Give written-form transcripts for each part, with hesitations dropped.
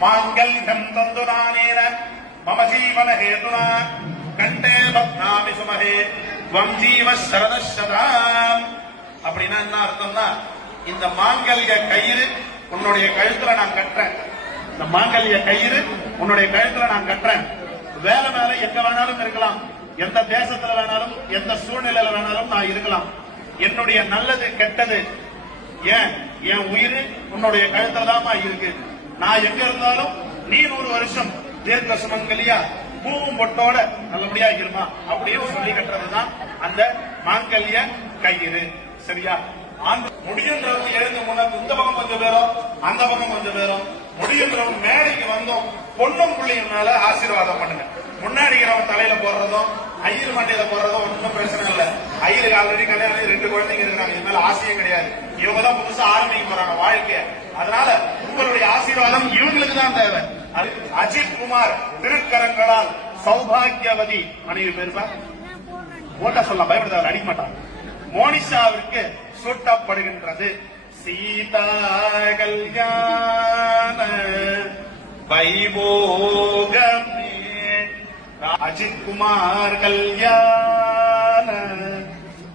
மாங்கல்யம் தந்துரானேன மம ஜீவன ஹேதுனா கண்டே பத்னாமி சுமஹே வம் ஜீவ சரதசதாம். அப்படின்னா என்ன அர்த்தம்னா, இந்த மாங்கல்ய கயிறு உன்னுடைய கழுத்துல நான் கட்டுறேன். இந்த மாங்கல்ய கயிறு உன்னுடைய கழுத்துல நான் கட்டுறேன். வேலை மேல எங்க வேணாலும் இருக்கலாம், எந்த தேசத்துல வேணாலும், எந்த சூழ்நிலையில வேணாலும் நான் இருக்கலாம். என்னுடைய நல்லது கெட்டது ஏன் என் உயிர் உன்னுடைய கழுத்துல தான் இருக்கு. நான் எங்க இருந்தாலும் நீ 100 வருஷம் தீர்க்க சுமங்கலியா பூவும் பொட்டோட நல்லபடியா இருமா அப்படின்னு சொல்லி கட்டுறதுதான் அந்த மாங்கல்ய கயிறு. சரியா? முடியுன்றவங்க எழுந்து முன்னாடி இந்த பக்கம் கொஞ்சம் பேரும் அந்த பக்கம் கொஞ்சம் பேரும் முடியுன்றவங்க மேடைக்கு வந்தோம் பொண்ணும் பிள்ளைங்க மேல ஆசீர்வாதம் பண்ணுங்க. முன்னாடி தலையில போடுறதும் ஐயர் மண்டையில போடுறதும் ஒன்றும் பிரச்சனை இல்லை. ஐயருக்கு ஆல்ரெடி கல்யாணம் 2 குழந்தைங்க இருக்காங்க. இது மேல ஆசையும் கிடையாது. இவங்கதான் புதுசா ஆரம்பிக்க போறாங்க வாழ்க்கைய. அதனால உங்களுடைய ஆசீர்வாதம் இவங்களுக்கு தான் தேவை. அஜித் குமார் திருக்கரங்களால் சௌபாகியவதி மனைவி பேருப்பா ஓட்ட சொல்லலாம், பயப்படுத்த அடிக்க மாட்டாங்க. மோனிஷாவிற்கு சூட்டப்படுகின்றது சீதா கல்யாண வைபோகமே. அஜித் குமார் கல்யாண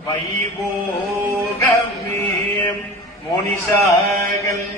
வைபோகமே மோனிஷா கல்யாண